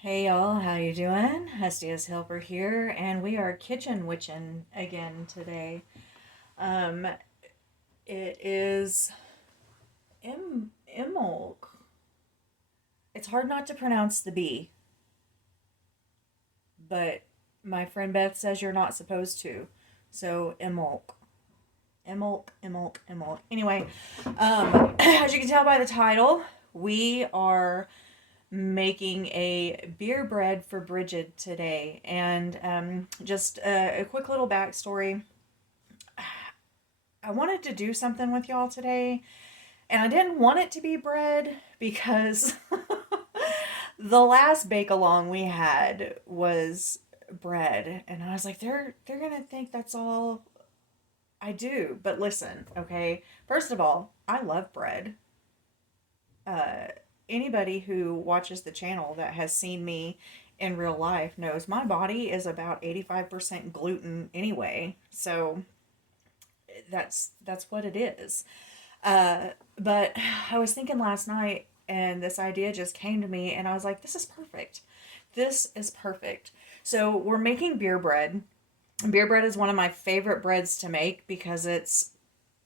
Hey y'all, how you doing? Hestia's Helper here, and we are kitchen witching again today. Um, it is Imolk. It's hard not to pronounce the B, but my friend Beth says you're not supposed to. So Imolk. Imolk. Anyway, as you can tell by the title, we are making a beer bread for Brigid today. And just a quick little backstory. I wanted to do something with y'all today, and I didn't want it to be bread because the last bake along we had was bread, and I was like, they're gonna think that's all I do. But listen, okay. First of all, I love bread. Uh, Anybody who watches the channel that has seen me in real life knows my body is about 85% gluten anyway. So that's what it is. But I was thinking last night and this idea just came to me and I was like, this is perfect. This is perfect. So we're making beer bread. Beer bread is one of my favorite breads to make because it's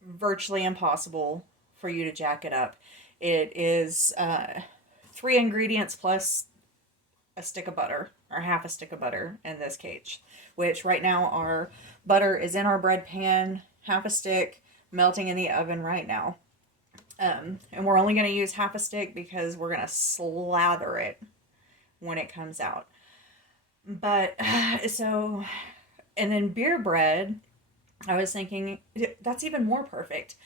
virtually impossible for you to jack it up. It is three ingredients plus a stick of butter, or half a stick of butter in this case, which right now our butter is in our bread pan, half a stick, melting in the oven right now. And we're only going to use half a stick because we're going to slather it when it comes out. But so, and then beer bread, I was thinking that's even more perfect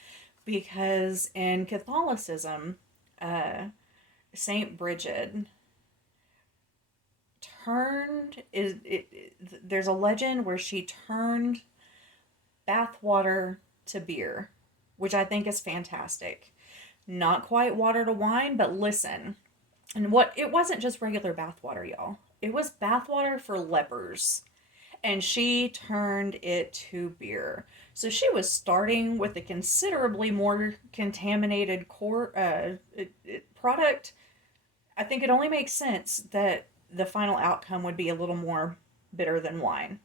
because in Catholicism, uh, Saint Brigid there's a legend where she turned bath water to beer, which I think is fantastic. Not quite water to wine, but listen. And what it wasn't just regular bath water, y'all. It was bath water for lepers. And she turned it to beer. So she was starting with a considerably more contaminated product. I think it only makes sense that the final outcome would be a little more bitter than wine.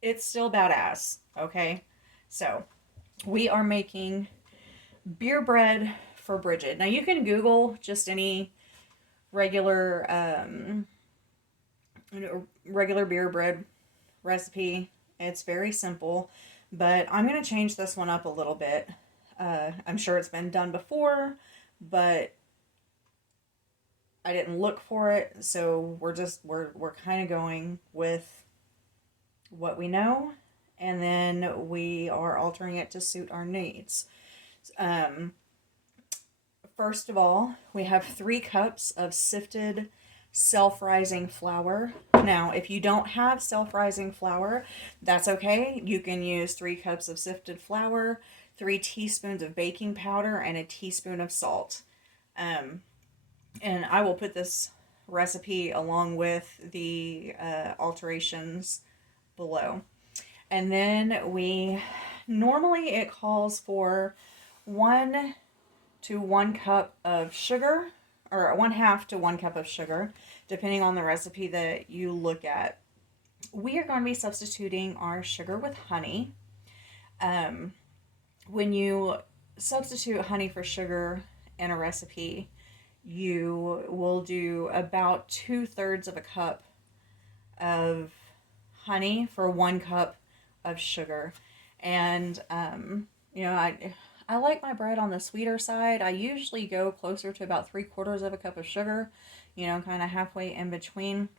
It's still badass, okay? So, we are making beer bread for Brigid. Now, you can Google just any regular, regular beer bread recipe. It's very simple, but I'm going to change this one up a little bit. I'm sure it's been done before, but I didn't look for it, so we're kind of going with what we know, and then we are altering it to suit our needs. Um, First of all, we have 3 cups of sifted self-rising flour. Now, if you don't have self-rising flour, that's okay. You can use 3 cups of sifted flour, 3 teaspoons of baking powder, and a teaspoon of salt. Um, and I will put this recipe along with the alterations below. And then we normally it calls for 1 to 1 cup of sugar, or 1/2 to 1 cup of sugar, depending on the recipe that you look at. We are going to be substituting our sugar with honey. Um, when you substitute honey for sugar in a recipe, you will do about 2/3 of a cup of honey for 1 cup of sugar. And, I like my bread on the sweeter side. I usually go closer to about 3/4 of a cup of sugar, kind of halfway in between.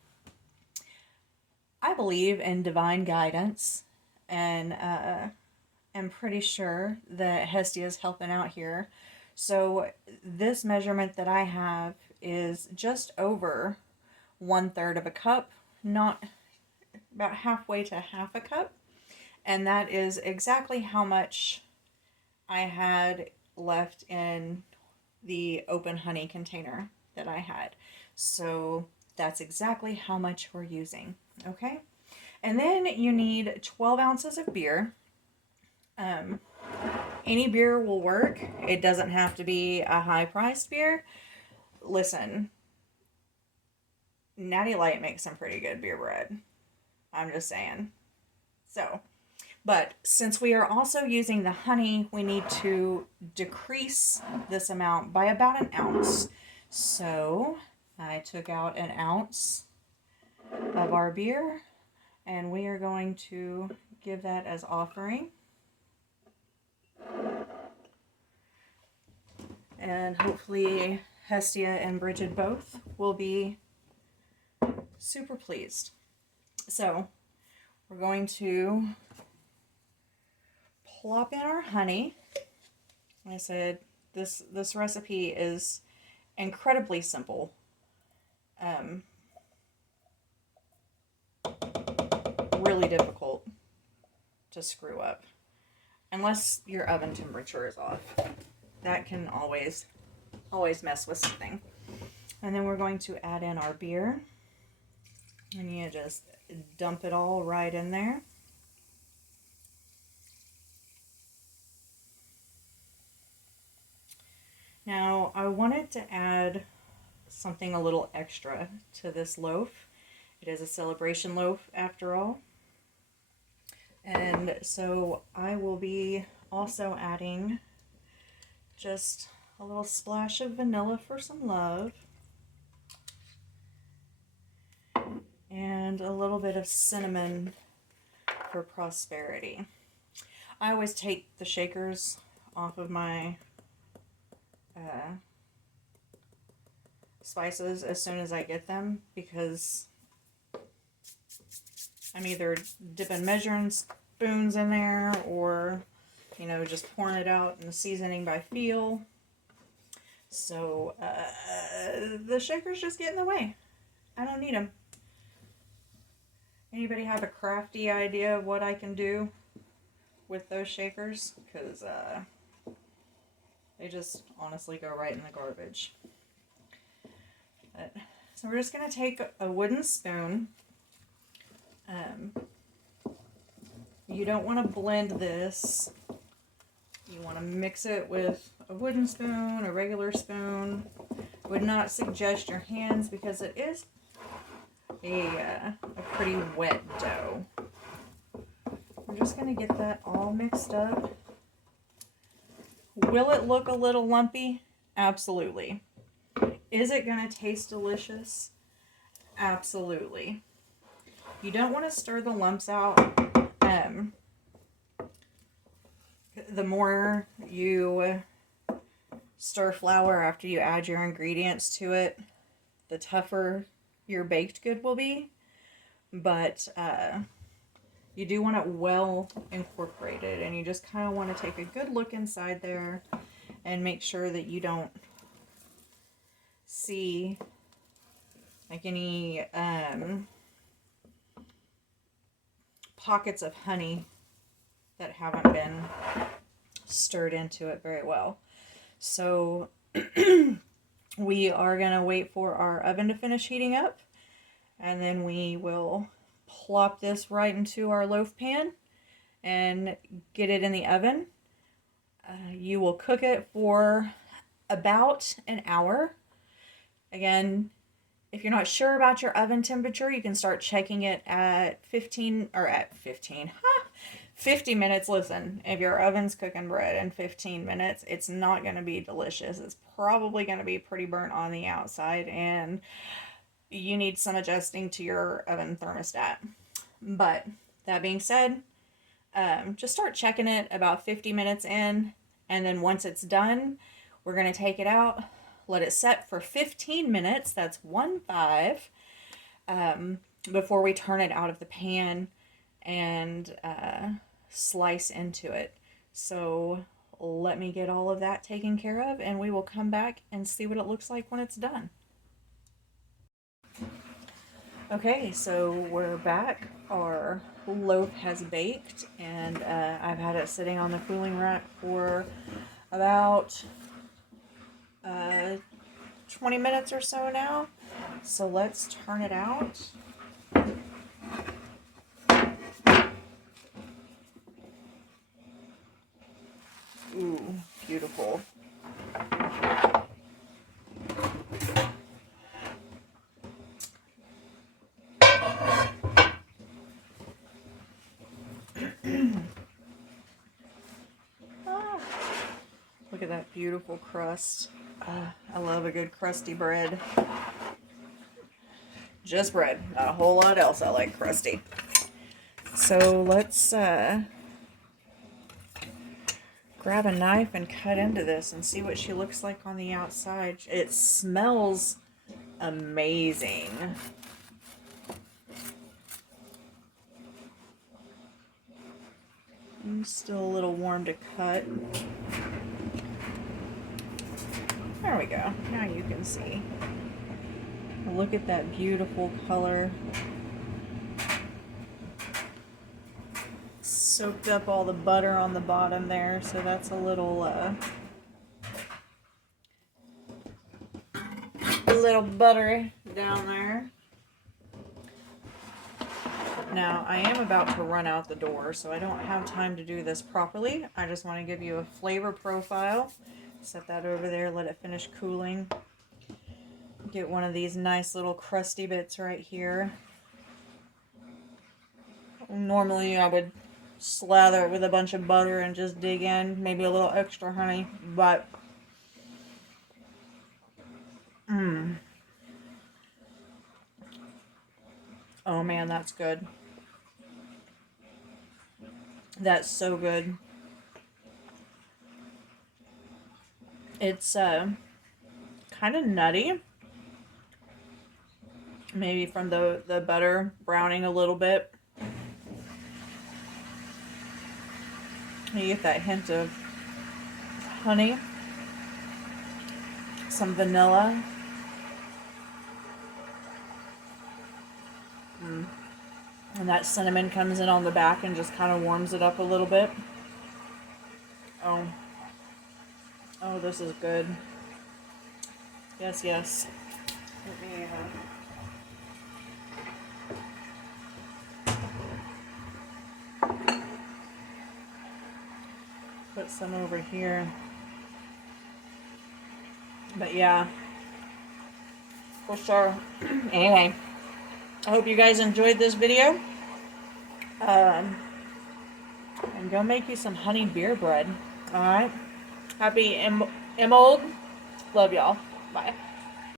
I believe in divine guidance, and am pretty sure that Hestia is helping out here. So this measurement that I have is just over 1/3 of a cup, not about halfway to half a cup. And that is exactly how much I had left in the open honey container that I had. So that's exactly how much we're using. Okay? And then you need 12 ounces of beer. Um, any beer will work. It doesn't have to be a high priced beer. Listen, Natty Light makes some pretty good beer bread. I'm just saying. So, but since we are also using the honey, we need to decrease this amount by about an ounce. So I took out an ounce of our beer, and we are going to give that as offering. And hopefully Hestia and Brigid both will be super pleased. So we're going to plop in our honey. Like I said, this recipe is incredibly simple. Really difficult to screw up. Unless your oven temperature is off. That can always mess with something. And then we're going to add in our beer. And you just dump it all right in there. Now, I wanted to add something a little extra to this loaf. It is a celebration loaf after all. And so I will be also adding just a little splash of vanilla for some love. And a little bit of cinnamon for prosperity. I always take the shakers off of my spices as soon as I get them, because I'm either dipping measuring spoons in there or, you know, just pouring it out in the seasoning by feel. So the shakers just get in the way. I don't need them. Anybody have a crafty idea of what I can do with those shakers? Because they just honestly go right in the garbage. But, so we're just going to take a wooden spoon. You don't want to blend this. You want to mix it with a wooden spoon, a regular spoon. Would not suggest your hands because it is a pretty wet dough. We're just going to get that all mixed up. Will it look a little lumpy? Absolutely. Is it going to taste delicious? Absolutely. You don't want to stir the lumps out. The more you stir flour after you add your ingredients to it, the tougher your baked good will be. But you do want it well incorporated, and you just kind of want to take a good look inside there and make sure that you don't see like any pockets of honey that haven't been stirred into it very well. So we are going to wait for our oven to finish heating up, and then we will plop this right into our loaf pan and get it in the oven. You will cook it for about an hour. Again, if you're not sure about your oven temperature, you can start checking it at 50 minutes. Listen, if your oven's cooking bread in 15 minutes, it's not going to be delicious. It's probably going to be pretty burnt on the outside, and you need some adjusting to your oven thermostat. But that being said, just start checking it about 50 minutes in, and then once it's done, we're going to take it out, let it set for 15 minutes, that's 1-5, before we turn it out of the pan and slice into it. So let me get all of that taken care of, and we will come back and see what it looks like when it's done. Okay, so we're back. Our loaf has baked, and I've had it sitting on the cooling rack for about 20 minutes or so now. So let's turn it out. Ooh, beautiful. at that beautiful crust. I love a good crusty bread. Just bread, not a whole lot else. I like crusty. So let's grab a knife and cut into this and see what she looks like on the outside. It smells amazing. I'm still a little warm to cut. There we go. Now you can see. Look at that beautiful color. Soaked up all the butter on the bottom there, so that's a little buttery down there. Now, I am about to run out the door, so I don't have time to do this properly. I just want to give you a flavor profile. Set that over there, let it finish cooling. Get one of these nice little crusty bits right here. Normally, I would slather it with a bunch of butter and just dig in. Maybe a little extra honey, but oh man, that's good. That's so good. It's kind of nutty. Maybe from the butter browning a little bit. You get that hint of honey, some vanilla. And that cinnamon comes in on the back and just kind of warms it up a little bit. Oh, this is good. Yes, yes. Let me put some over here. But yeah, for sure. Anyway, I hope you guys enjoyed this video. And go make you some honey beer bread. Alright? Happy Emerald. Love y'all. Bye.